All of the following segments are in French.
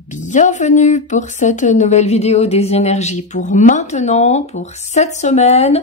Bienvenue pour cette nouvelle vidéo des énergies pour maintenant, pour cette semaine,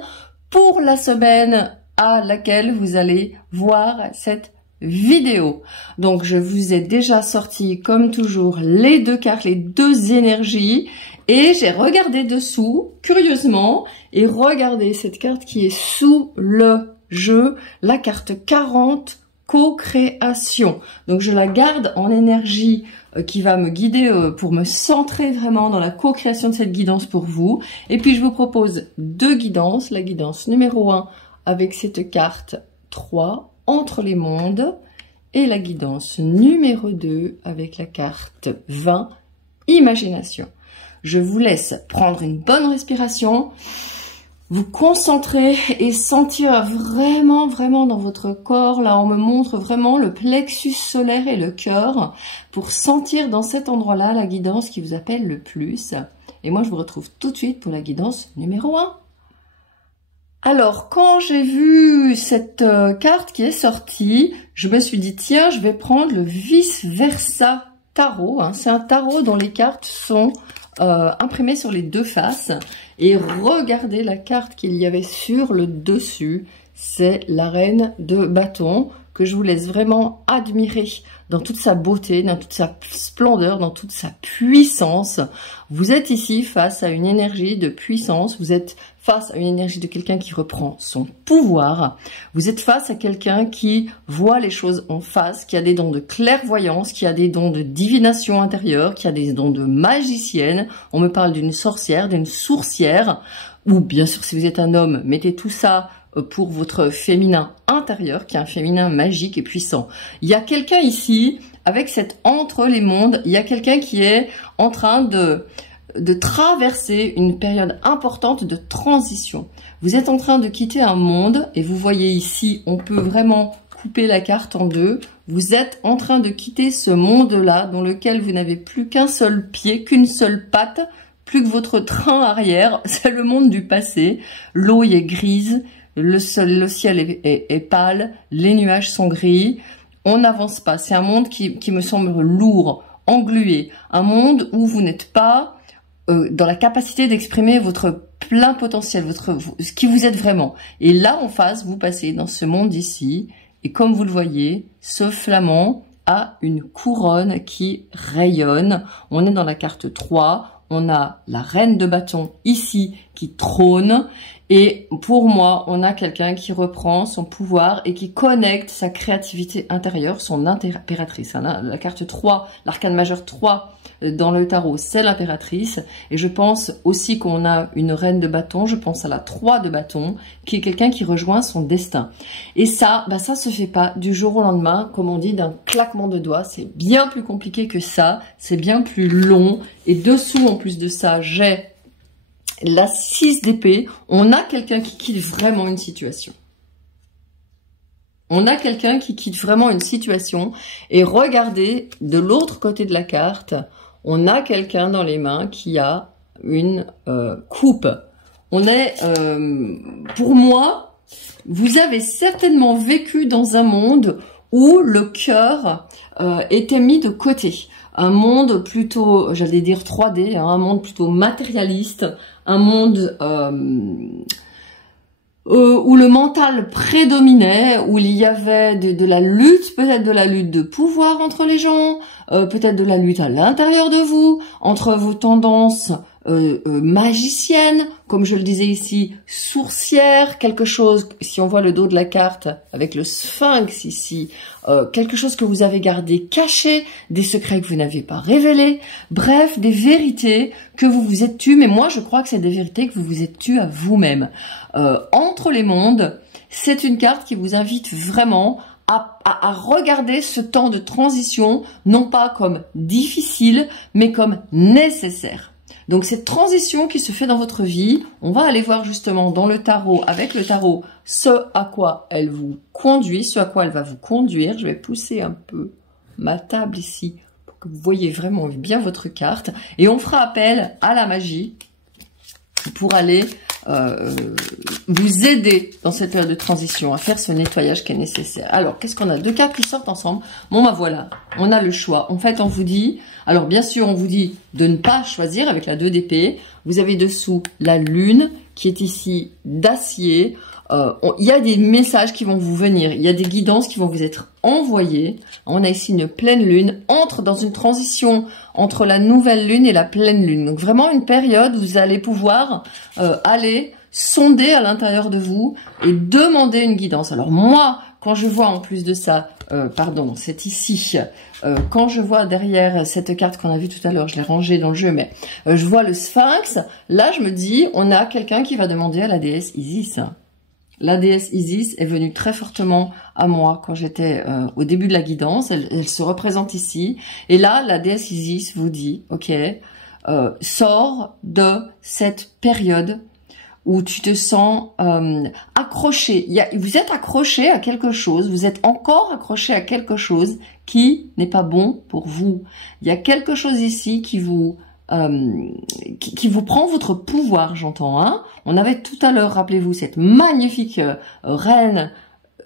pour la semaine à laquelle vous allez voir cette vidéo. Donc je vous ai déjà sorti comme toujours les deux cartes, les deux énergies et j'ai regardé dessous curieusement et regardez cette carte qui est sous le jeu, la carte 40 co-création. Donc je la garde en énergie qui va me guider pour me centrer vraiment dans la co-création de cette guidance pour vous. Et puis je vous propose deux guidances. La guidance numéro 1 avec cette carte 3 entre les mondes et la guidance numéro 2 avec la carte 20 imagination. Je vous laisse prendre une bonne respiration, vous concentrer et sentir vraiment dans votre corps. Là, on me montre vraiment le plexus solaire et le cœur pour sentir dans cet endroit-là la guidance qui vous appelle le plus. Et moi, je vous retrouve tout de suite pour la guidance numéro 1. Alors, quand j'ai vu cette carte qui est sortie, je me suis dit, tiens, je vais prendre le vice-versa tarot. C'est un tarot dont les cartes sont imprimées sur les deux faces. Et regardez la carte qu'il y avait sur le dessus, c'est la reine de bâton que je vous laisse vraiment admirer dans toute sa beauté, dans toute sa splendeur, dans toute sa puissance. Vous êtes ici face à une énergie de puissance, vous êtes face à une énergie de quelqu'un qui reprend son pouvoir, vous êtes face à quelqu'un qui voit les choses en face, qui a des dons de clairvoyance, qui a des dons de divination intérieure, qui a des dons de magicienne. On me parle d'une sorcière, d'une sourcière, ou bien sûr si vous êtes un homme, mettez tout ça pour votre féminin intérieur, qui est un féminin magique et puissant. Il y a quelqu'un ici, avec cette entre les mondes, il y a quelqu'un qui est en train de traverser une période importante de transition. Vous êtes en train de quitter un monde, et vous voyez ici, on peut vraiment couper la carte en deux. Vous êtes en train de quitter ce monde-là, dans lequel vous n'avez plus qu'un seul pied, qu'une seule patte, plus que votre train arrière. C'est le monde du passé. L'eau y est grise, le ciel est pâle, les nuages sont gris. On n'avance pas. C'est un monde qui me semble lourd, englué. Un monde où vous n'êtes pas dans la capacité d'exprimer votre plein potentiel, ce qui vous êtes vraiment. Et là, en face, vous passez dans ce monde ici, et comme vous le voyez, ce flamand a une couronne qui rayonne. On est dans la carte 3, on a la reine de bâton ici qui trône, et pour moi, on a quelqu'un qui reprend son pouvoir et qui connecte sa créativité intérieure, son impératrice. La carte 3, l'arcane majeur 3 dans le tarot, c'est l'impératrice. Et je pense aussi qu'on a une reine de bâton, je pense à la 3 de bâton, qui est quelqu'un qui rejoint son destin. Et ça, ça se fait pas du jour au lendemain, comme on dit, d'un claquement de doigts. C'est bien plus compliqué que ça, c'est bien plus long. Et dessous, en plus de ça, j'ai la 6 d'épée. On a quelqu'un qui quitte vraiment une situation. On a quelqu'un qui quitte vraiment une situation. Et regardez, de l'autre côté de la carte, on a quelqu'un dans les mains qui a une coupe. On est, pour moi, vous avez certainement vécu dans un monde où le cœur était mis de côté. Un monde plutôt, j'allais dire 3D, un monde plutôt matérialiste, un monde où le mental prédominait, où il y avait de la lutte, peut-être de la lutte de pouvoir entre les gens, peut-être de la lutte à l'intérieur de vous, entre vos tendances magicienne, comme je le disais ici, sourcière, quelque chose, si on voit le dos de la carte avec le sphinx ici, quelque chose que vous avez gardé caché, des secrets que vous n'avez pas révélés, bref, des vérités que vous vous êtes tues, mais moi je crois que c'est des vérités que vous vous êtes tues à vous-même. Entre les mondes, c'est une carte qui vous invite vraiment à regarder ce temps de transition, non pas comme difficile, mais comme nécessaire. Donc cette transition qui se fait dans votre vie, on va aller voir justement dans le tarot, avec le tarot, ce à quoi elle vous conduit, ce à quoi elle va vous conduire. Je vais pousser un peu ma table ici pour que vous voyez vraiment bien votre carte. Et on fera appel à la magie pour aller vous aider dans cette période de transition à faire ce nettoyage qui est nécessaire. Alors, qu'est-ce qu'on a? Deux cartes qui sortent ensemble. Bon, bah voilà, on a le choix. En fait, on vous dit, alors bien sûr, on vous dit de ne pas choisir avec la 2 d'épée. Vous avez dessous la lune qui est ici d'acier. Il y a des messages qui vont vous venir, il y a des guidances qui vont vous être envoyées. On a ici une pleine lune, entre dans une transition entre la nouvelle lune et la pleine lune. Donc vraiment une période où vous allez pouvoir aller sonder à l'intérieur de vous et demander une guidance. Alors moi, quand je vois en plus de ça, pardon, c'est ici, quand je vois derrière cette carte qu'on a vue tout à l'heure, je l'ai rangée dans le jeu, mais je vois le Sphinx, là je me dis, on a quelqu'un qui va demander à la déesse Isis. La déesse Isis est venue très fortement à moi quand j'étais au début de la guidance. Elle se représente ici. Et là, la déesse Isis vous dit, ok, sors de cette période où tu te sens accroché. Vous êtes accroché à quelque chose, vous êtes encore accroché à quelque chose qui n'est pas bon pour vous. Il y a quelque chose ici qui vous prend votre pouvoir, j'entends. Hein. On avait tout à l'heure, rappelez-vous, cette magnifique reine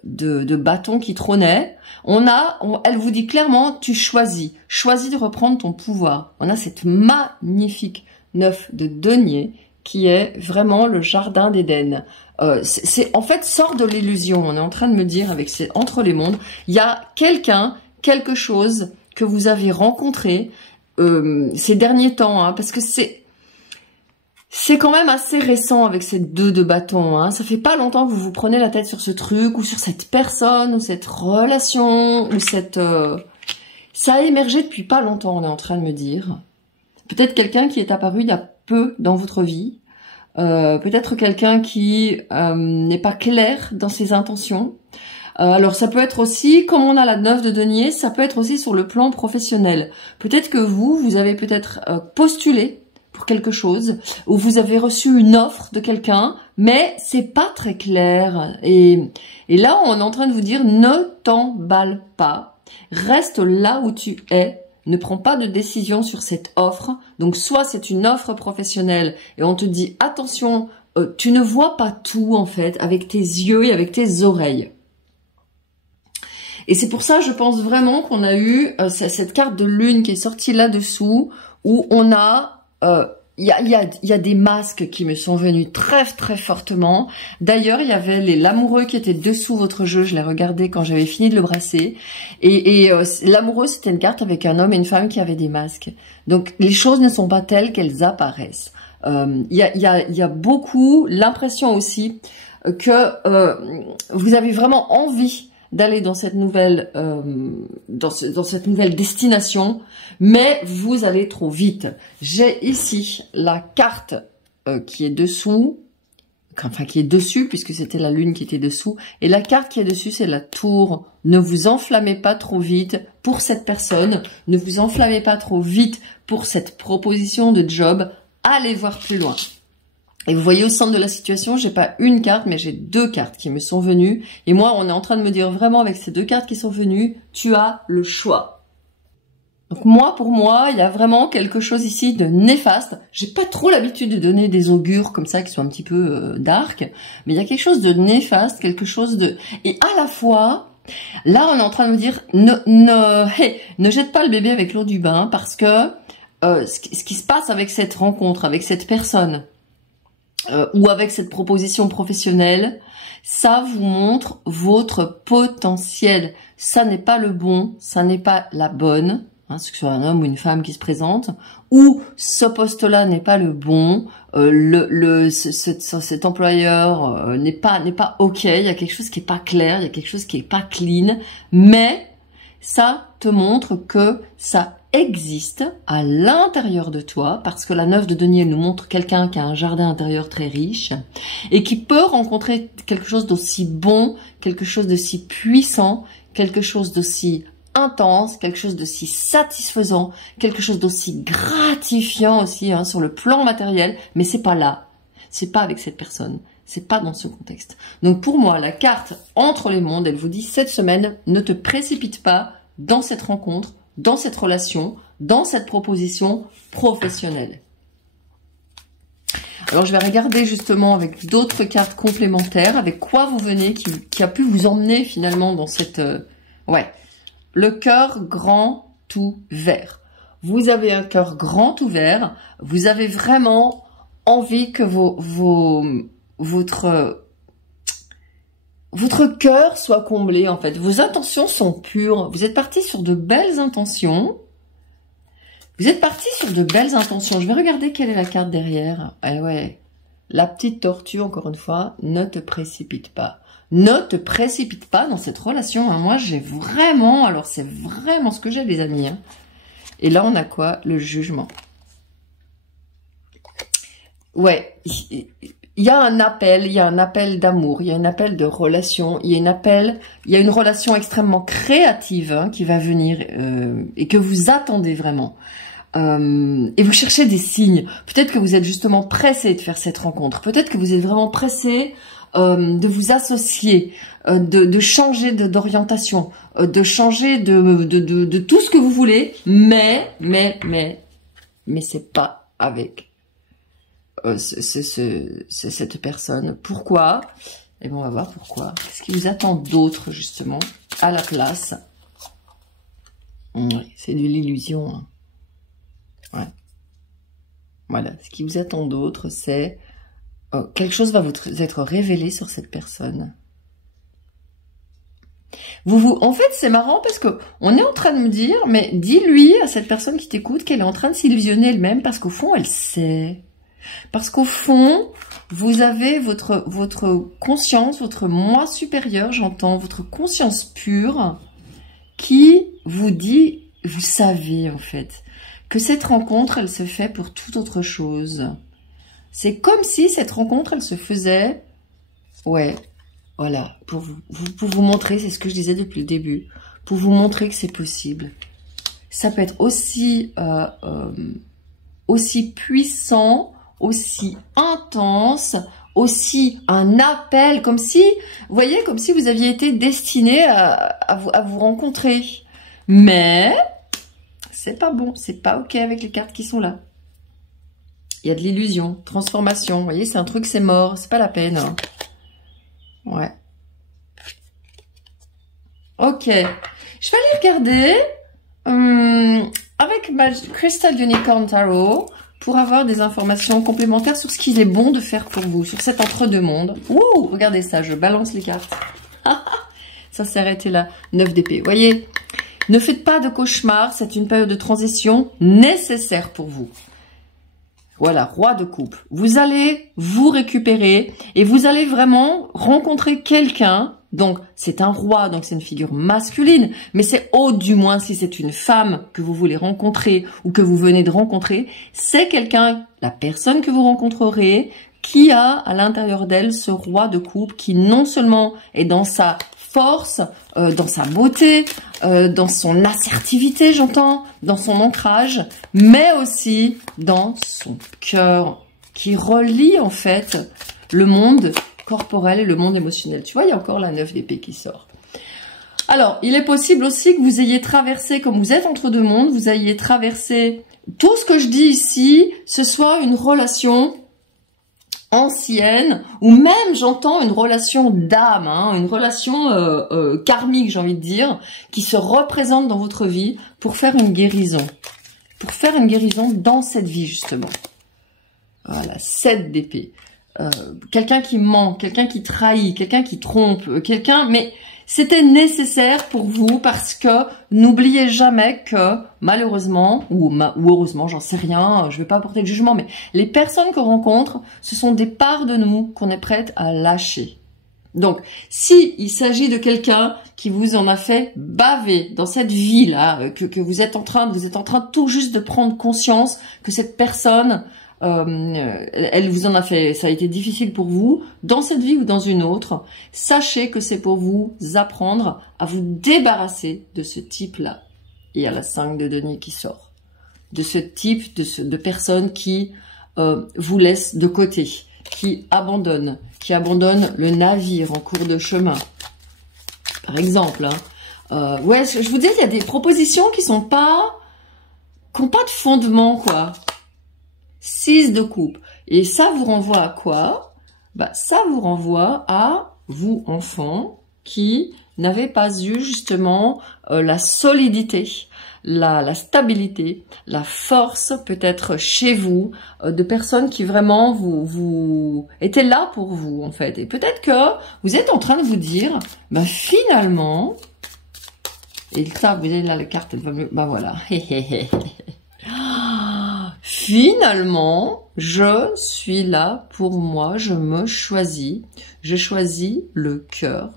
de bâton qui trônait. Elle vous dit clairement, tu choisis de reprendre ton pouvoir. On a cette magnifique 9 de denier qui est vraiment le jardin d'Éden. En fait, sort de l'illusion. On est en train de me dire, avec entre les mondes, il y a quelque chose que vous avez rencontré ces derniers temps, hein, parce que c'est quand même assez récent avec ces 2 de bâton. Hein. Ça fait pas longtemps que vous vous prenez la tête sur ce truc, ou sur cette personne, ou cette relation, ou cette... Ça a émergé depuis pas longtemps, on est en train de me dire. Peut-être quelqu'un qui est apparu il y a peu dans votre vie. Peut-être quelqu'un qui n'est pas clair dans ses intentions. Alors ça peut être aussi, comme on a la 9 de denier, ça peut être aussi sur le plan professionnel. Peut-être que vous avez peut-être postulé pour quelque chose, ou vous avez reçu une offre de quelqu'un, mais c'est pas très clair. Et là, on est en train de vous dire, ne t'emballe pas, reste là où tu es, ne prends pas de décision sur cette offre. Donc soit c'est une offre professionnelle, et on te dit, attention, tu ne vois pas tout en fait, avec tes yeux et avec tes oreilles. Et c'est pour ça, je pense vraiment qu'on a eu cette carte de lune qui est sortie là-dessous, où on a... Il y a des masques qui me sont venus très très fortement. D'ailleurs, il y avait l'amoureux qui était dessous votre jeu. Je l'ai regardé quand j'avais fini de le brasser. Et l'amoureux, c'était une carte avec un homme et une femme qui avaient des masques. Donc, les choses ne sont pas telles qu'elles apparaissent. Il y a beaucoup l'impression aussi que vous avez vraiment envie d'aller dans cette nouvelle dans cette nouvelle destination, mais vous allez trop vite. J'ai ici la carte qui est dessous, enfin qui est dessus, puisque c'était la lune qui était dessous, et la carte qui est dessus, c'est la tour. Ne vous enflammez pas trop vite pour cette personne, ne vous enflammez pas trop vite pour cette proposition de job, allez voir plus loin. Et vous voyez au centre de la situation, j'ai pas une carte, mais j'ai 2 cartes qui me sont venues. Et moi, on est en train de me dire vraiment avec ces 2 cartes qui sont venues, tu as le choix. Donc moi, pour moi, il y a vraiment quelque chose ici de néfaste. J'ai pas trop l'habitude de donner des augures comme ça qui sont un petit peu dark, mais il y a quelque chose de néfaste, quelque chose de... Et à la fois, là, on est en train de me dire, ne jette pas le bébé avec l'eau du bain, parce que ce qui se passe avec cette rencontre, avec cette personne, ou avec cette proposition professionnelle, ça vous montre votre potentiel. Ça n'est pas le bon, ça n'est pas la bonne, hein, que ce soit un homme ou une femme qui se présente, ou ce poste-là n'est pas le bon, cet employeur n'est pas ok, il y a quelque chose qui est pas clair, il y a quelque chose qui est pas clean, mais ça te montre que ça existe à l'intérieur de toi, parce que la 9 de denier nous montre quelqu'un qui a un jardin intérieur très riche et qui peut rencontrer quelque chose d'aussi bon, quelque chose d'aussi puissant, quelque chose d'aussi intense, quelque chose d'aussi satisfaisant, quelque chose d'aussi gratifiant aussi, hein, sur le plan matériel, mais c'est pas là, c'est pas avec cette personne, c'est pas dans ce contexte. Donc pour moi, la carte entre les mondes, elle vous dit cette semaine, ne te précipite pas dans cette rencontre, dans cette relation, dans cette proposition professionnelle. Alors, je vais regarder justement avec d'autres cartes complémentaires, avec quoi vous venez, qui a pu vous emmener finalement dans cette... ouais, le cœur grand ouvert. Vous avez un cœur grand ouvert, vous avez vraiment envie que votre cœur soit comblé en fait. Vos intentions sont pures. Vous êtes parti sur de belles intentions. Vous êtes parti sur de belles intentions. Je vais regarder quelle est la carte derrière. Eh ouais, la petite tortue, encore une fois, ne te précipite pas. Ne te précipite pas dans cette relation. Hein. Moi, j'ai vraiment... Alors, c'est vraiment ce que j'ai, les amis. Hein. Et là, on a quoi? Le jugement. Ouais, il y a un appel d'amour, il y a un appel de relation, il y a une relation extrêmement créative hein, qui va venir et que vous attendez vraiment. Et vous cherchez des signes. Peut-être que vous êtes justement pressé de faire cette rencontre. Peut-être que vous êtes vraiment pressé de vous associer, de changer d'orientation, de changer de tout ce que vous voulez, mais c'est pas avec cette personne. Pourquoi? Et bien on va voir pourquoi. Qu'est-ce qui vous attend d'autre justement à la place? Ouais, c'est de l'illusion. Hein. Ouais. Voilà, ce qui vous attend d'autre, c'est quelque chose va vous être révélé sur cette personne. En fait, c'est marrant parce que on est en train de me dire, mais dis-lui à cette personne qui t'écoute qu'elle est en train de s'illusionner elle-même parce qu'au fond, elle sait. Parce qu'au fond, vous avez votre conscience, votre moi supérieur, j'entends, votre conscience pure qui vous dit, vous savez en fait, que cette rencontre, elle se fait pour toute autre chose. C'est comme si cette rencontre, elle se faisait, ouais, voilà, pour vous montrer, c'est ce que je disais depuis le début, pour vous montrer que c'est possible. Ça peut être aussi puissant, aussi intense, aussi un appel, comme si, vous voyez, comme si vous aviez été destiné à vous rencontrer. Mais c'est pas bon, c'est pas ok avec les cartes qui sont là. Il y a de l'illusion, transformation. Vous voyez, c'est un truc, c'est mort, c'est pas la peine. Hein. Ouais. Ok. Je vais aller regarder avec ma Crystal Unicorn Tarot pour avoir des informations complémentaires sur ce qu'il est bon de faire pour vous, sur cet entre-deux-mondes. Ouh, regardez ça, je balance les cartes. Ça s'est arrêté là, 9 d'épée. Vous voyez, ne faites pas de cauchemar, c'est une période de transition nécessaire pour vous. Voilà, roi de coupe. Vous allez vous récupérer et vous allez vraiment rencontrer quelqu'un. Donc, c'est un roi, donc c'est une figure masculine. Mais c'est du moins si c'est une femme que vous voulez rencontrer ou que vous venez de rencontrer, c'est quelqu'un, la personne que vous rencontrerez, qui a à l'intérieur d'elle ce roi de coupe qui non seulement est dans sa force, dans sa beauté, dans son assertivité, j'entends, dans son ancrage, mais aussi dans son cœur, qui relie en fait le monde corporel et le monde émotionnel. Tu vois, il y a encore la 9 d'épée qui sort. Alors, il est possible aussi que vous ayez traversé, comme vous êtes entre deux mondes, vous ayez traversé tout ce que je dis ici, ce soit une relation ancienne, ou même, j'entends, une relation d'âme, hein, une relation karmique, j'ai envie de dire, qui se représente dans votre vie pour faire une guérison. Pour faire une guérison dans cette vie, justement. Voilà, 7 d'épée. Quelqu'un qui ment, quelqu'un qui trahit, quelqu'un qui trompe, quelqu'un... Mais c'était nécessaire pour vous parce que n'oubliez jamais que, malheureusement, ou heureusement, j'en sais rien, je vais pas apporter de jugement, mais les personnes qu'on rencontre, ce sont des parts de nous qu'on est prête à lâcher. Donc, si il s'agit de quelqu'un qui vous en a fait baver dans cette vie-là, que vous êtes en train tout juste de prendre conscience que cette personne... elle vous en a fait, ça a été difficile pour vous, dans cette vie ou dans une autre, sachez que c'est pour vous apprendre à vous débarrasser de ce type-là. Il y a la 5 de denier qui sort. De ce type de personne qui vous laisse de côté, qui abandonne le navire en cours de chemin. Par exemple, hein. Ouais, je vous dis, il y a des propositions qui n'ont pas de fondement, quoi. 6 de coupe. Et ça vous renvoie à quoi? Bah, ça vous renvoie à vous, enfants, qui n'avez pas eu justement la solidité, la stabilité, la force peut-être chez vous, de personnes qui vraiment vous étaient là pour vous en fait. Et peut-être que vous êtes en train de vous dire, bah finalement, et ça vous avez là la carte, elle va mieux, bah voilà. Finalement, je suis là pour moi, je me choisis, je choisis le cœur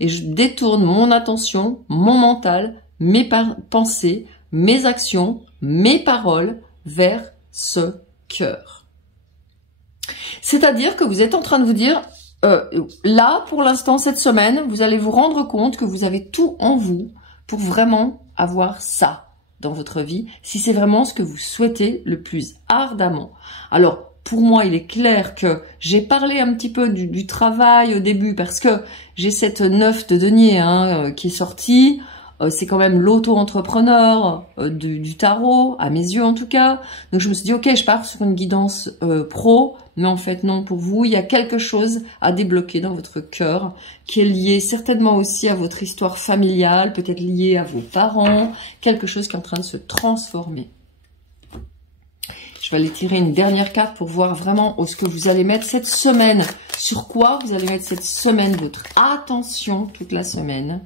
et je détourne mon attention, mon mental, mes pensées, mes actions, mes paroles vers ce cœur. C'est-à-dire que vous êtes en train de vous dire, là, pour l'instant, cette semaine, vous allez vous rendre compte que vous avez tout en vous pour vraiment avoir ça dans votre vie, si c'est vraiment ce que vous souhaitez le plus ardemment. Alors, pour moi, il est clair que j'ai parlé un petit peu du travail au début parce que j'ai cette 9 de denier qui est sortie. C'est quand même l'auto-entrepreneur du tarot, à mes yeux en tout cas. Donc je me suis dit, ok, je pars sur une guidance pro, mais en fait non, pour vous, il y a quelque chose à débloquer dans votre cœur qui est lié certainement aussi à votre histoire familiale, peut-être lié à vos parents, quelque chose qui est en train de se transformer. Je vais aller tirer une dernière carte pour voir vraiment où ce que vous allez mettre cette semaine, sur quoi vous allez mettre cette semaine, votre attention toute la semaine.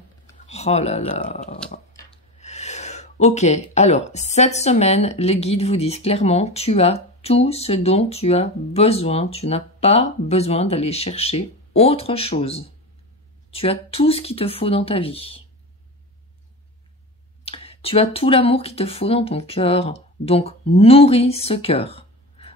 Oh là là. Ok, alors, cette semaine, les guides vous disent clairement, tu as tout ce dont tu as besoin. Tu n'as pas besoin d'aller chercher autre chose. Tu as tout ce qu'il te faut dans ta vie. Tu as tout l'amour qu'il te faut dans ton cœur. Donc, nourris ce cœur.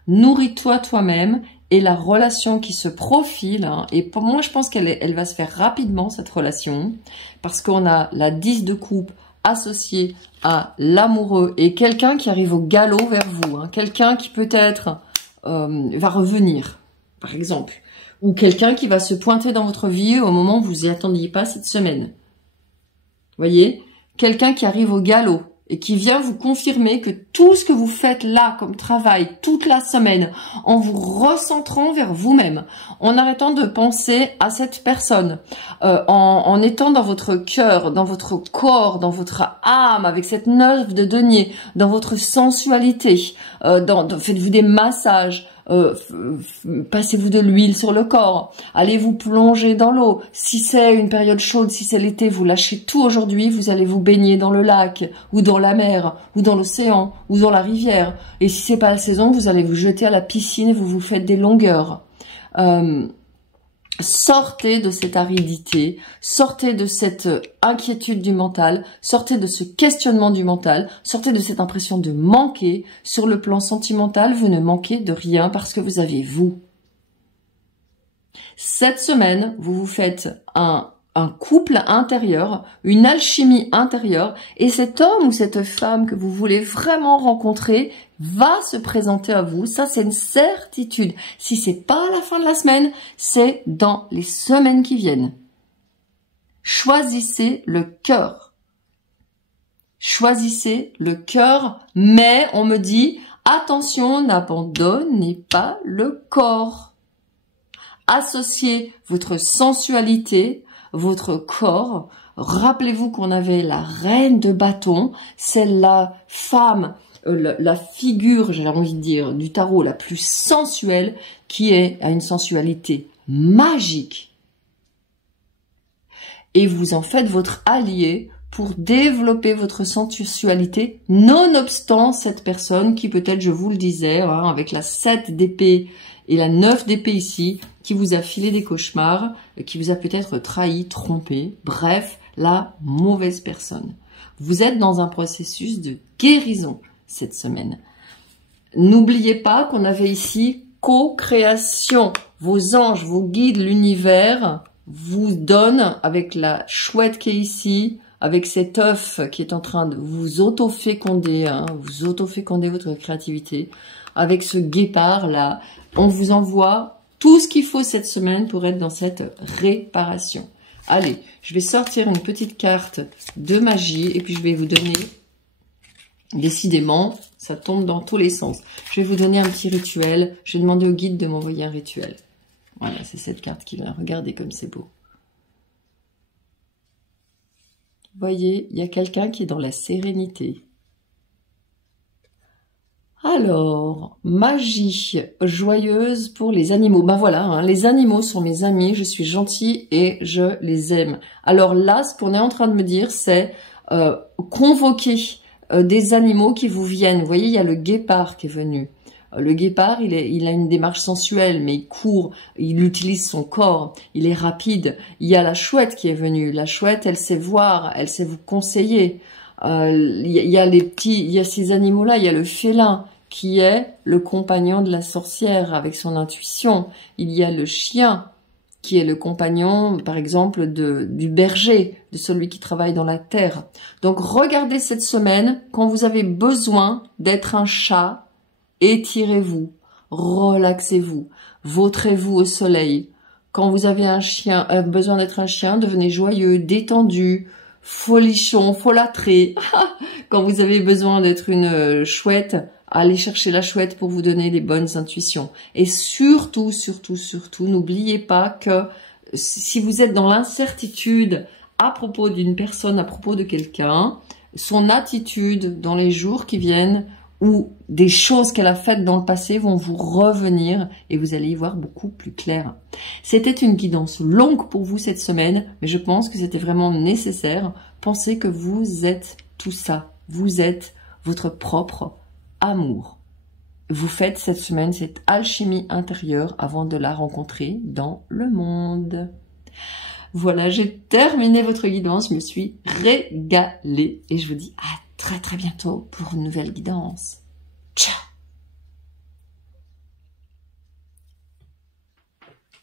Nourris-toi toi-même. Et la relation qui se profile, et pour moi je pense qu'elle va se faire rapidement cette relation, parce qu'on a la 10 de coupe associée à l'amoureux et quelqu'un qui arrive au galop vers vous, quelqu'un qui peut-être va revenir, par exemple, ou quelqu'un qui va se pointer dans votre vie au moment où vous n'y attendiez pas cette semaine. Vous voyez, quelqu'un qui arrive au galop et qui vient vous confirmer que tout ce que vous faites là comme travail toute la semaine, en vous recentrant vers vous-même, en arrêtant de penser à cette personne, en étant dans votre cœur, dans votre corps, dans votre âme, avec cette 9 de denier, dans votre sensualité, faites-vous des massages, passez-vous de l'huile sur le corps, allez vous plonger dans l'eau. Si c'est une période chaude, si c'est l'été, vous lâchez tout aujourd'hui, vous allez vous baigner dans le lac, ou dans la mer, ou dans l'océan, ou dans la rivière. Et si c'est pas la saison, vous allez vous jeter à la piscine et vous vous faites des longueurs. Sortez de cette aridité, sortez de cette inquiétude du mental, sortez de ce questionnement du mental, sortez de cette impression de manquer. Sur le plan sentimental, vous ne manquez de rien parce que vous avez vous. Cette semaine, vous vous faites un couple intérieur, une alchimie intérieure, et cet homme ou cette femme que vous voulez vraiment rencontrer va se présenter à vous. Ça, c'est une certitude. Si c'est pas à la fin de la semaine, c'est dans les semaines qui viennent. Choisissez le cœur. Choisissez le cœur, mais on me dit, attention, n'abandonnez pas le corps. Associez votre sensualité, votre corps. Rappelez-vous qu'on avait la reine de bâton, c'est la femme, la figure, j'ai envie de dire, du tarot la plus sensuelle, qui a une sensualité magique. Et vous en faites votre allié pour développer votre sensualité, nonobstant cette personne qui peut-être, je vous le disais, avec la 7 d'épée et la 9 d'épée ici, qui vous a filé des cauchemars, qui vous a peut-être trahi, trompé, bref, la mauvaise personne. Vous êtes dans un processus de guérison cette semaine. N'oubliez pas qu'on avait ici co-création. Vos anges, vos guides, l'univers vous donnent avec la chouette qui est ici, avec cet œuf qui est en train de vous auto-féconder, vous auto-féconder votre créativité, avec ce guépard là, on vous envoie tout ce qu'il faut cette semaine pour être dans cette réparation. Allez, je vais sortir une petite carte de magie et puis je vais vous donner Décidément, ça tombe dans tous les sens. Je vais vous donner un petit rituel. Je vais demander au guide de m'envoyer un rituel. Voilà, c'est cette carte qui vient. Regardez comme c'est beau. Vous voyez, il y a quelqu'un qui est dans la sérénité. Alors, magie joyeuse pour les animaux. Ben voilà, hein, les animaux sont mes amis, je suis gentille et je les aime. Alors là, ce qu'on est en train de me dire, c'est convoquer des animaux qui vous viennent. Vous voyez, il y a le guépard qui est venu. Le guépard, il a une démarche sensuelle, mais il court, il utilise son corps, il est rapide. Il y a la chouette qui est venue. La chouette, elle sait voir, elle sait vous conseiller. Il y a ces animaux-là, il y a le félin qui est le compagnon de la sorcière avec son intuition. Il y a le chien qui est le compagnon, par exemple, du berger, de celui qui travaille dans la terre. Donc, regardez cette semaine, quand vous avez besoin d'être un chat, étirez-vous, relaxez-vous, vautrez-vous au soleil. Quand vous avez besoin d'être un chien, devenez joyeux, détendu, folichon, folâtré. Quand vous avez besoin d'être une chouette, allez chercher la chouette pour vous donner les bonnes intuitions. Et surtout, surtout, surtout, n'oubliez pas que si vous êtes dans l'incertitude à propos d'une personne, à propos de quelqu'un, son attitude dans les jours qui viennent ou des choses qu'elle a faites dans le passé vont vous revenir et vous allez y voir beaucoup plus clair. C'était une guidance longue pour vous cette semaine, mais je pense que c'était vraiment nécessaire. Pensez que vous êtes tout ça. Vous êtes votre propre amour. Vous faites cette semaine cette alchimie intérieure avant de la rencontrer dans le monde. Voilà, j'ai terminé votre guidance, je me suis régalée et je vous dis à très très bientôt pour une nouvelle guidance. Ciao!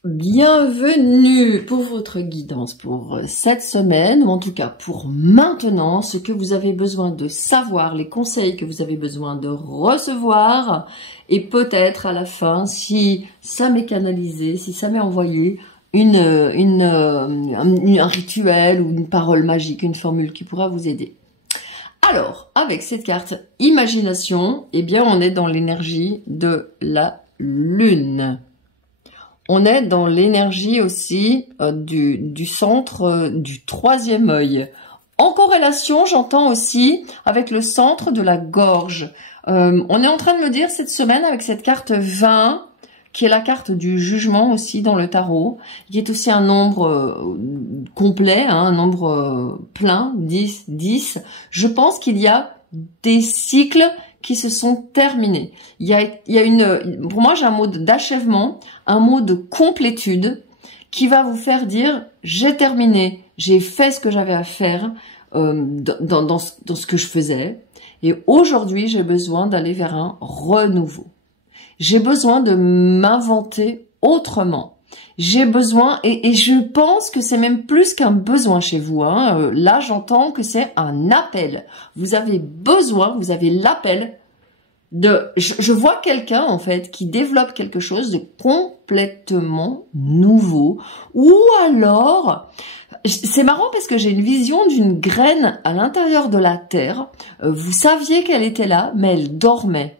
Bienvenue pour votre guidance pour cette semaine, ou en tout cas pour maintenant, ce que vous avez besoin de savoir, les conseils que vous avez besoin de recevoir, et peut-être à la fin, si ça m'est canalisé, si ça m'est envoyé, un rituel ou une parole magique, une formule qui pourra vous aider. Alors, avec cette carte imagination, eh bien, on est dans l'énergie de la lune. On est dans l'énergie aussi du centre du troisième œil. En corrélation, j'entends aussi avec le centre de la gorge. On est en train de me dire cette semaine avec cette carte 20, qui est la carte du jugement aussi dans le tarot, qui est aussi un nombre complet, hein, un nombre plein, 10, 10. Je pense qu'il y a des cycles qui se sont terminés. Il y a pour moi, j'ai un mot d'achèvement, un mot de complétude qui va vous faire dire j'ai terminé, j'ai fait ce que j'avais à faire dans ce que je faisais, et aujourd'hui j'ai besoin d'aller vers un renouveau. J'ai besoin de m'inventer autrement. J'ai besoin, et je pense que c'est même plus qu'un besoin chez vous. Hein. Là, j'entends que c'est un appel. Vous avez besoin, vous avez l'appel de... Je vois quelqu'un, en fait, qui développe quelque chose de complètement nouveau. Ou alors... C'est marrant parce que j'ai une vision d'une graine à l'intérieur de la terre. Vous saviez qu'elle était là, mais elle dormait.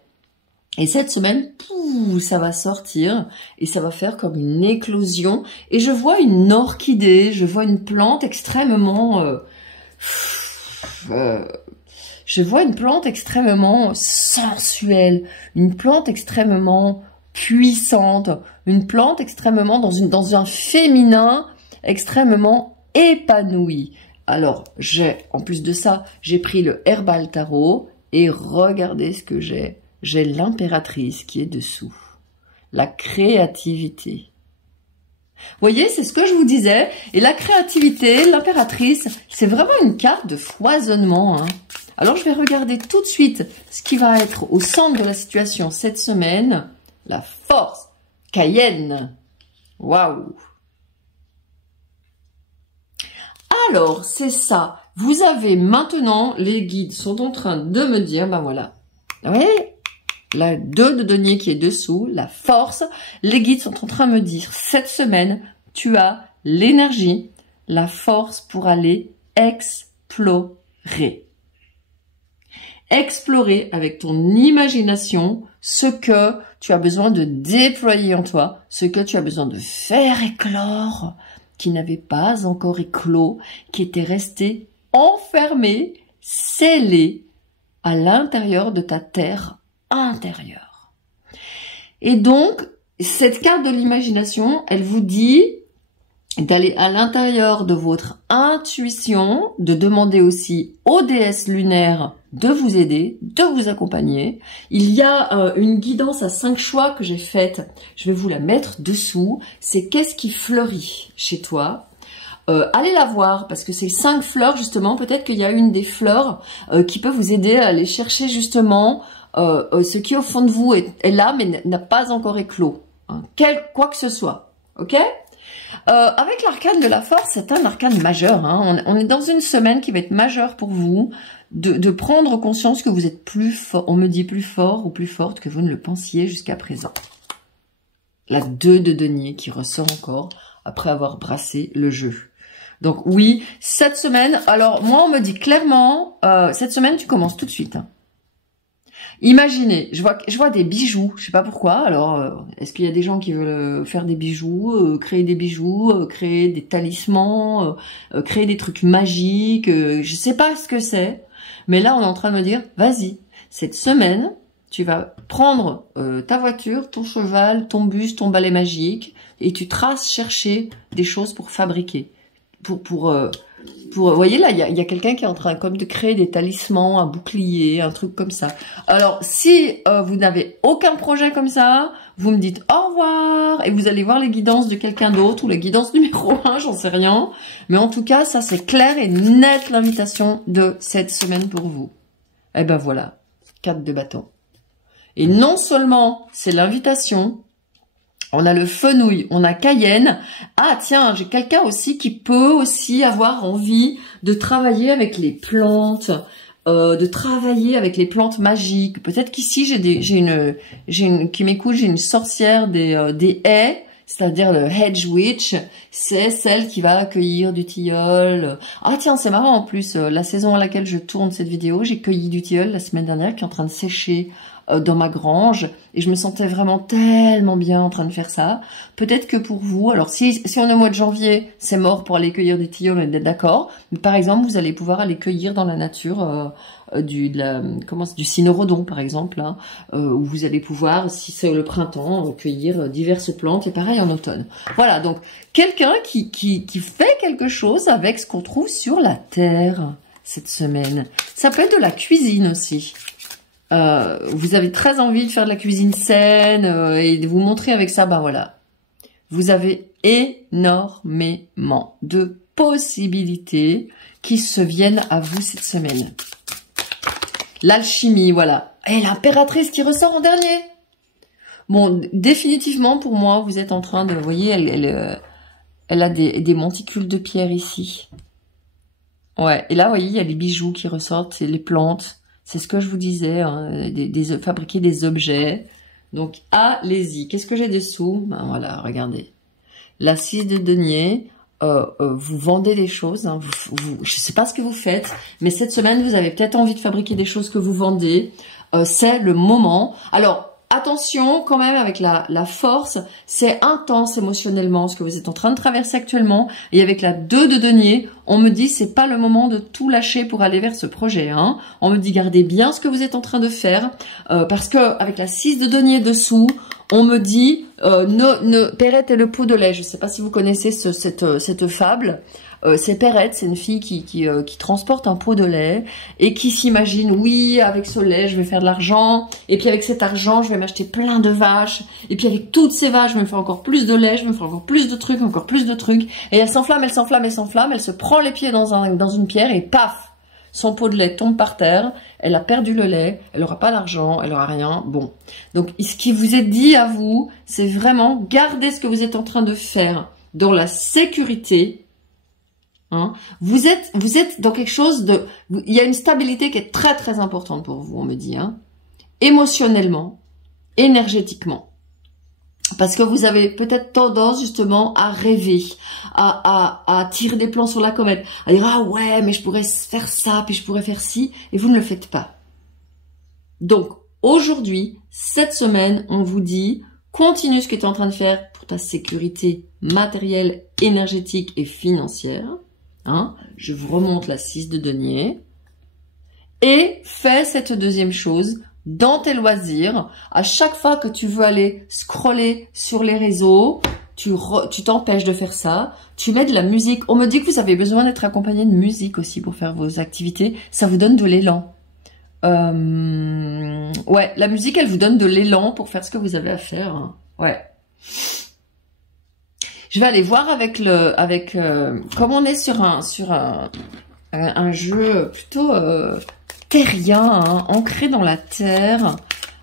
Et cette semaine, ça va sortir et ça va faire comme une éclosion. Et je vois une orchidée, je vois une plante extrêmement... je vois une plante extrêmement sensuelle, une plante extrêmement puissante, une plante extrêmement dans un féminin extrêmement épanoui. Alors, en plus de ça, j'ai pris le Herbal Tarot et regardez ce que j'ai. J'ai l'impératrice qui est dessous. La créativité. Vous voyez, c'est ce que je vous disais. Et la créativité, l'impératrice, c'est vraiment une carte de foisonnement. Hein. Alors, je vais regarder tout de suite ce qui va être au centre de la situation cette semaine. La force. Cayenne. Waouh. Alors, c'est ça. Vous avez maintenant, les guides sont en train de me dire, ben voilà. Vous voyez ? La 2 de denier qui est dessous, la force. Les guides sont en train de me dire, cette semaine, tu as l'énergie, la force pour aller explorer. explorer avec ton imagination ce que tu as besoin de déployer en toi, ce que tu as besoin de faire éclore, qui n'avait pas encore éclos, qui était resté enfermé, scellé à l'intérieur de ta terre intérieure. Et donc, cette carte de l'imagination, elle vous dit d'aller à l'intérieur de votre intuition, de demander aussi aux déesses lunaires de vous aider, de vous accompagner. Il y a une guidance à 5 choix que j'ai faite. Je vais vous la mettre dessous. C'est qu'est-ce qui fleurit chez toi. Allez la voir parce que c'est 5 fleurs justement. Peut-être qu'il y a une des fleurs qui peut vous aider à aller chercher justement ce qui au fond de vous est là mais n'a pas encore éclos. Hein, quoi que ce soit. Ok ? Avec l'arcane de la force, c'est un arcane majeur. Hein. On est dans une semaine qui va être majeure pour vous, de prendre conscience que vous êtes plus fort, on me dit plus fort ou plus forte que vous ne le pensiez jusqu'à présent. La 2 de denier qui ressort encore après avoir brassé le jeu. Donc oui, cette semaine, alors moi on me dit clairement, cette semaine tu commences tout de suite. Hein. Imaginez, je vois des bijoux, je sais pas pourquoi. Alors, est-ce qu'il y a des gens qui veulent faire des bijoux, créer des bijoux, créer des talismans, créer des trucs magiques, je sais pas ce que c'est. Mais là, on est en train de me dire, vas-y, cette semaine, tu vas prendre ta voiture, ton cheval, ton bus, ton balai magique, et tu traces chercher des choses pour fabriquer, vous voyez là, il y a quelqu'un qui est en train comme de créer des talismans, un bouclier, un truc comme ça. Alors, si vous n'avez aucun projet comme ça, vous me dites au revoir et vous allez voir les guidances de quelqu'un d'autre ou les guidances numéro 1, j'en sais rien. Mais en tout cas, ça c'est clair et net l'invitation de cette semaine pour vous. Eh ben voilà, 4 de bâton. Et non seulement c'est l'invitation, on a le fenouil, on a Cayenne. Ah tiens, j'ai quelqu'un aussi qui peut aussi avoir envie de travailler avec les plantes, de travailler avec les plantes magiques. Peut-être qu'ici j'ai une qui m'écoute, j'ai une sorcière des haies, c'est-à-dire le hedge witch. C'est celle qui va accueillir du tilleul. Ah tiens, c'est marrant en plus. La saison à laquelle je tourne cette vidéo, j'ai cueilli du tilleul la semaine dernière qui est en train de sécher dans ma grange et je me sentais vraiment tellement bien en train de faire ça. Peut-être que pour vous, alors si on est au mois de janvier, c'est mort pour aller cueillir des tilleuls, on est d'accord. Mais par exemple, vous allez pouvoir aller cueillir dans la nature du cynorhodon par exemple, hein, où vous allez pouvoir, si c'est le printemps, cueillir diverses plantes et pareil en automne. Voilà, donc quelqu'un qui fait quelque chose avec ce qu'on trouve sur la terre cette semaine. Ça peut être de la cuisine aussi. Vous avez très envie de faire de la cuisine saine et de vous montrer avec ça, ben voilà. Vous avez énormément de possibilités qui se viennent à vous cette semaine. L'alchimie, voilà. Et l'impératrice qui ressort en dernier. Bon, définitivement pour moi, vous êtes en train de, vous voyez, elle a des monticules de pierre ici. Ouais, et là, vous voyez, il y a les bijoux qui ressortent, c'est les plantes. C'est ce que je vous disais, hein, fabriquer des objets. Donc, allez-y. Qu'est-ce que j'ai dessous? Ben voilà, regardez. La 6 de denier, vous vendez des choses. Hein, je ne sais pas ce que vous faites, mais cette semaine, vous avez peut-être envie de fabriquer des choses que vous vendez. C'est le moment. Alors, attention quand même avec la force, c'est intense émotionnellement ce que vous êtes en train de traverser actuellement. Et avec la 2 de denier, on me dit c'est pas le moment de tout lâcher pour aller vers ce projet. Hein. On me dit gardez bien ce que vous êtes en train de faire parce que avec la 6 de denier dessous, on me dit Perrette et le pot de lait. Je sais pas si vous connaissez cette fable. C'est Perrette, c'est une fille qui transporte un pot de lait et qui s'imagine, oui, avec ce lait, je vais faire de l'argent. Et puis avec cet argent, je vais m'acheter plein de vaches. Et puis avec toutes ces vaches, je vais me faire encore plus de lait, je vais me faire encore plus de trucs, encore plus de trucs. Et elle s'enflamme, elle s'enflamme, elle s'enflamme. Elle se prend les pieds dans une pierre et paf, son pot de lait tombe par terre. Elle a perdu le lait, elle n'aura pas d'argent, elle n'aura rien. Bon, donc ce qui vous est dit à vous, c'est vraiment garder ce que vous êtes en train de faire dans la sécurité. Hein, vous êtes dans quelque chose de... Il y a une stabilité qui est très très importante pour vous, on me dit. Hein, émotionnellement, énergétiquement. Parce que vous avez peut-être tendance justement à rêver, à tirer des plans sur la comète, à dire « Ah ouais, mais je pourrais faire ça, puis je pourrais faire ci », et vous ne le faites pas. Donc, aujourd'hui, cette semaine, on vous dit, continue ce que tu es en train de faire pour ta sécurité matérielle, énergétique et financière. Hein, je vous remonte la 6 de denier. Et fais cette deuxième chose dans tes loisirs. À chaque fois que tu veux aller scroller sur les réseaux, tu t'empêches de faire ça. Tu mets de la musique. On me dit que vous avez besoin d'être accompagné de musique aussi pour faire vos activités. Ça vous donne de l'élan. Ouais, la musique, elle vous donne de l'élan pour faire ce que vous avez à faire. Hein. Ouais. Je vais aller voir comme on est sur un jeu plutôt terrien, hein, ancré dans la terre,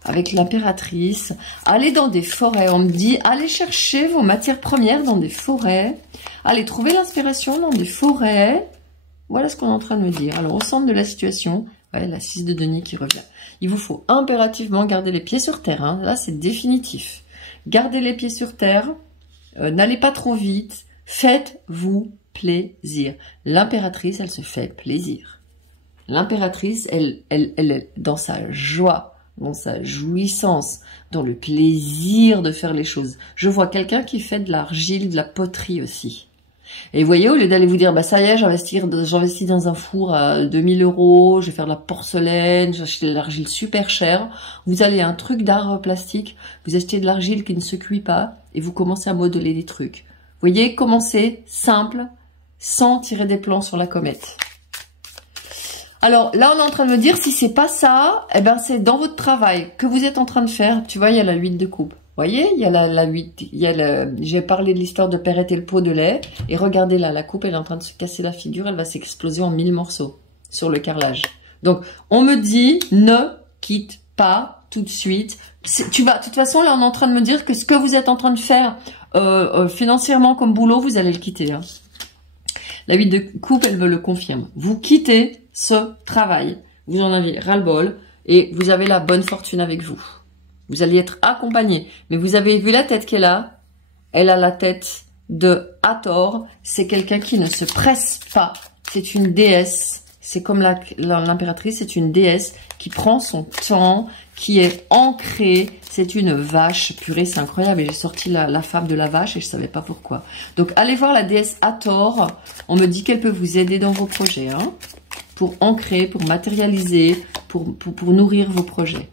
avec l'impératrice. Allez dans des forêts. On me dit, allez chercher vos matières premières dans des forêts. Allez trouver l'inspiration dans des forêts. Voilà ce qu'on est en train de me dire. Alors, au centre de la situation, ouais, la 6 de denier qui revient. Il vous faut impérativement garder les pieds sur terre. Hein. Là, c'est définitif. Gardez les pieds sur terre. N'allez pas trop vite. Faites-vous plaisir. L'impératrice, elle se fait plaisir. L'impératrice, elle est dans sa joie, dans sa jouissance, dans le plaisir de faire les choses. Je vois quelqu'un qui fait de l'argile, de la poterie aussi. Et vous voyez, au lieu d'aller vous dire, bah ça y est, j'investis dans un four à 2000 €, je vais faire de la porcelaine, j'achète de l'argile super chère, vous allez à un truc d'art plastique, vous achetez de l'argile qui ne se cuit pas, et vous commencez à modeler des trucs. Vous voyez, commencez simple, sans tirer des plans sur la comète. Alors là, on est en train de me dire, si c'est pas ça, eh ben c'est dans votre travail que vous êtes en train de faire. Tu vois, il y a la 8 de coupe. Vous voyez, il y a la 8, j'ai parlé de l'histoire de Perrette et le pot de lait. Et regardez là, la coupe, elle est en train de se casser la figure, elle va s'exploser en 1000 morceaux sur le carrelage. Donc, on me dit, ne quitte pas tout de suite. De toute façon, là, on est en train de me dire que ce que vous êtes en train de faire financièrement comme boulot, vous allez le quitter. Hein. La 8 de coupe, elle me le confirme. Vous quittez ce travail. Vous en avez ras-le-bol et vous avez la bonne fortune avec vous. Vous allez être accompagné. Mais vous avez vu la tête qu'elle a? Elle a la tête de Hathor. C'est quelqu'un qui ne se presse pas. C'est une déesse. C'est comme l'impératrice, c'est une déesse qui prend son temps, qui est ancrée. C'est une vache. Purée, c'est incroyable. Et j'ai sorti la fable de la vache et je savais pas pourquoi. Donc, allez voir la déesse Hathor. On me dit qu'elle peut vous aider dans vos projets. Hein, pour ancrer, pour matérialiser, pour nourrir vos projets.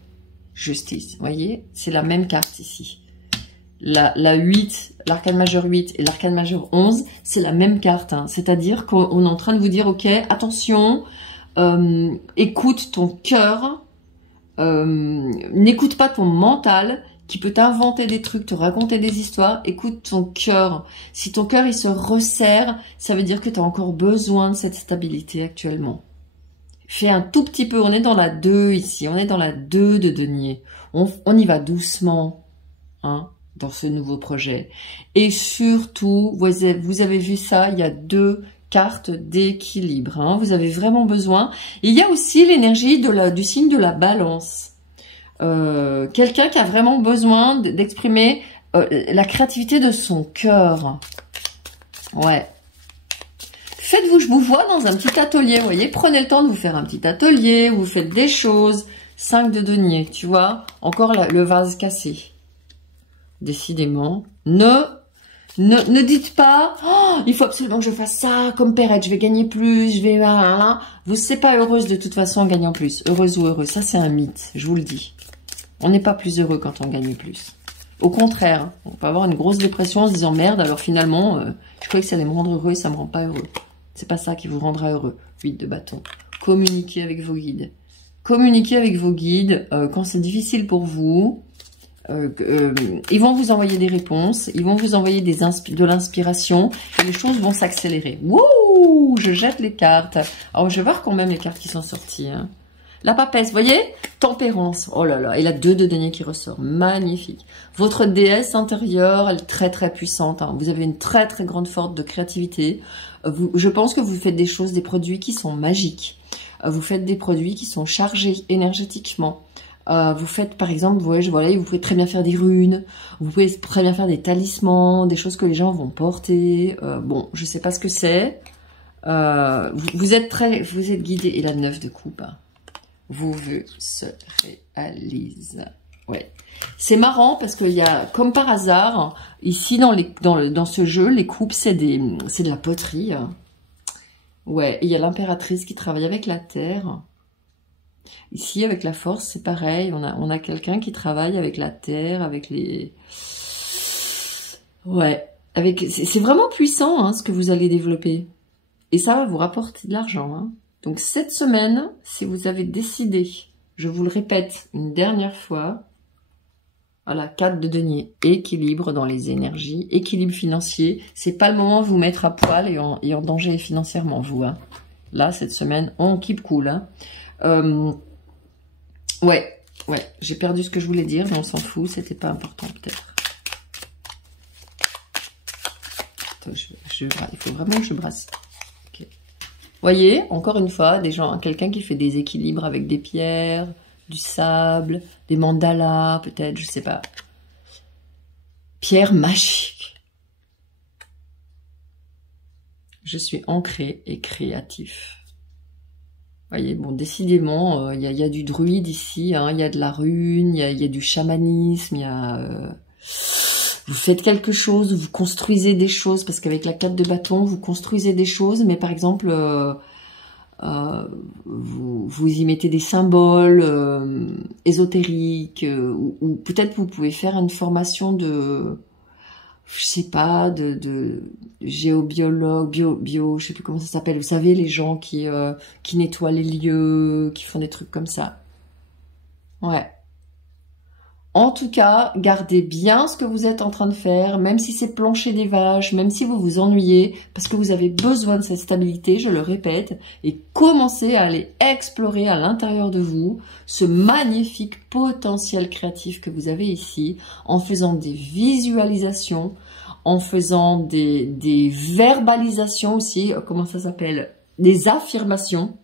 Justice, vous voyez, c'est la même carte ici. La 8, l'arcane majeur 8 et l'arcane majeur 11, c'est la même carte. Hein. C'est-à-dire qu'on est en train de vous dire, ok, attention, écoute ton cœur, n'écoute pas ton mental qui peut t'inventer des trucs, te raconter des histoires. Écoute ton cœur. Si ton cœur, il se resserre, ça veut dire que tu as encore besoin de cette stabilité actuellement. Fais un tout petit peu, on est dans la 2 ici, on est dans la 2 de denier. On y va doucement, hein, dans ce nouveau projet. Et surtout, vous avez vu ça, il y a 2 cartes d'équilibre. Hein, vous avez vraiment besoin. Et il y a aussi l'énergie du signe de la balance. Quelqu'un qui a vraiment besoin d'exprimer la créativité de son cœur. Ouais. Faites-vous, je vous vois dans un petit atelier, vous voyez, prenez le temps de vous faire un petit atelier, vous faites des choses. 5 de denier, tu vois, encore le vase cassé. Décidément, ne dites pas, oh, il faut absolument que je fasse ça comme Perrette, je vais gagner plus, je vais là. Vous ne serez pas heureuse de toute façon en gagnant plus, heureuse ou heureux, ça c'est un mythe, je vous le dis. On n'est pas plus heureux quand on gagne plus. Au contraire, on peut avoir une grosse dépression en se disant merde, alors finalement, je croyais que ça allait me rendre heureux et ça me rend pas heureux. C'est pas ça qui vous rendra heureux. 8 de bâton. Communiquez avec vos guides. Communiquez avec vos guides quand c'est difficile pour vous. Ils vont vous envoyer des réponses. Ils vont vous envoyer de l'inspiration. Et les choses vont s'accélérer. Wouh! Je jette les cartes. Alors, je vais voir quand même les cartes qui sont sorties. Hein. La papesse, vous voyez? Tempérance. Oh là là. Et la 2 de denier qui ressort. Magnifique. Votre déesse intérieure, elle est très très puissante. Hein. Vous avez une très très grande force de créativité. Je pense que vous faites des choses, des produits qui sont magiques. Vous faites des produits qui sont chargés énergétiquement. Vous faites, par exemple, voilà, vous pouvez très bien faire des runes. Vous pouvez très bien faire des talismans, des choses que les gens vont porter. Bon, je sais pas ce que c'est. Vous êtes guidé. Et la 9 de coupe. Hein. Vous serez Alice. Ouais. C'est marrant parce qu'il y a, comme par hasard, ici dans ce jeu, les coupes, c'est de la poterie. Ouais, et il y a l'impératrice qui travaille avec la terre. Ici, avec la force, c'est pareil. On a quelqu'un qui travaille avec la terre, avec les... Ouais, c'est vraiment puissant hein, ce que vous allez développer. Et ça va vous rapporter de l'argent. Hein. Donc cette semaine, si vous avez décidé, je vous le répète une dernière fois, voilà, 4 de denier, équilibre dans les énergies, équilibre financier. C'est pas le moment de vous mettre à poil et en danger financièrement, vous. Hein. Là, cette semaine, on keep cool. Hein. Ouais, j'ai perdu ce que je voulais dire, mais on s'en fout, c'était pas important peut-être. Il faut vraiment que je brasse. Okay. Voyez, encore une fois, quelqu'un qui fait des équilibres avec des pierres, du sable, des mandalas, peut-être, je sais pas. Pierre magique. Je suis ancré et créatif. Voyez, bon, décidément, il y a du druide ici, hein, il y a de la rune, il y a du chamanisme, il y a... vous faites quelque chose, vous construisez des choses, parce qu'avec la 4 de bâton, vous construisez des choses, mais par exemple, vous y mettez des symboles ésotériques, ou peut-être vous pouvez faire une formation de... je sais pas, de géobiologue, je sais plus comment ça s'appelle. Vous savez, les gens qui nettoient les lieux, qui font des trucs comme ça. Ouais. En tout cas, gardez bien ce que vous êtes en train de faire, même si c'est plancher des vaches, même si vous vous ennuyez, parce que vous avez besoin de cette stabilité, je le répète, et commencez à aller explorer à l'intérieur de vous ce magnifique potentiel créatif que vous avez ici, en faisant des visualisations, en faisant des verbalisations aussi, comment ça s'appelle, des affirmations,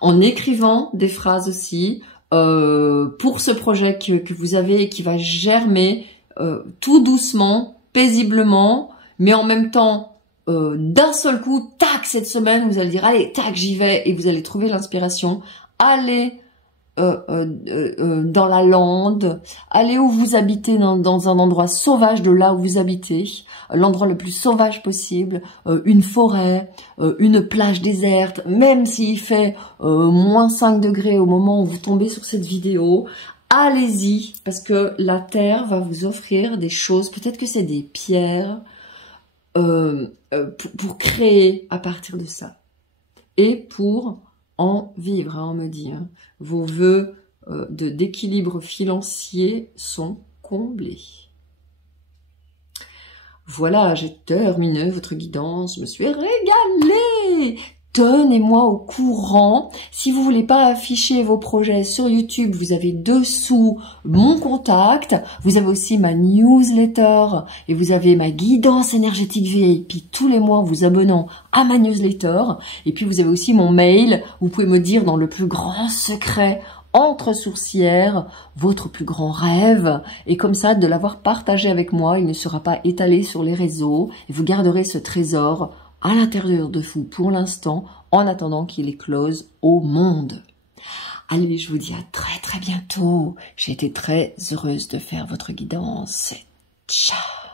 en écrivant des phrases aussi, pour ce projet que vous avez et qui va germer tout doucement, paisiblement, mais en même temps, d'un seul coup, tac, cette semaine, vous allez dire, allez, tac, j'y vais, et vous allez trouver l'inspiration. Allez dans la lande, allez où vous habitez, dans un endroit sauvage de là où vous habitez, l'endroit le plus sauvage possible, une forêt, une plage déserte, même s'il fait moins 5 degrés au moment où vous tombez sur cette vidéo, allez-y, parce que la terre va vous offrir des choses, peut-être que c'est des pierres, pour créer à partir de ça, et pour en vivre, hein, on me dit. Hein. Vos vœux d'équilibre financier sont comblés. Voilà, j'ai terminé votre guidance, je me suis régalée. Tenez-moi au courant. Si vous voulez pas afficher vos projets sur YouTube, vous avez dessous mon contact. Vous avez aussi ma newsletter et vous avez ma guidance énergétique VIP tous les mois en vous abonnant à ma newsletter. Et puis vous avez aussi mon mail. Vous pouvez me dire dans le plus grand secret entre sourcières votre plus grand rêve. Et comme ça, de l'avoir partagé avec moi, il ne sera pas étalé sur les réseaux. Et vous garderez ce trésor à l'intérieur de vous pour l'instant, en attendant qu'il éclose au monde. Allez, je vous dis à très très bientôt. J'ai été très heureuse de faire votre guidance. Ciao!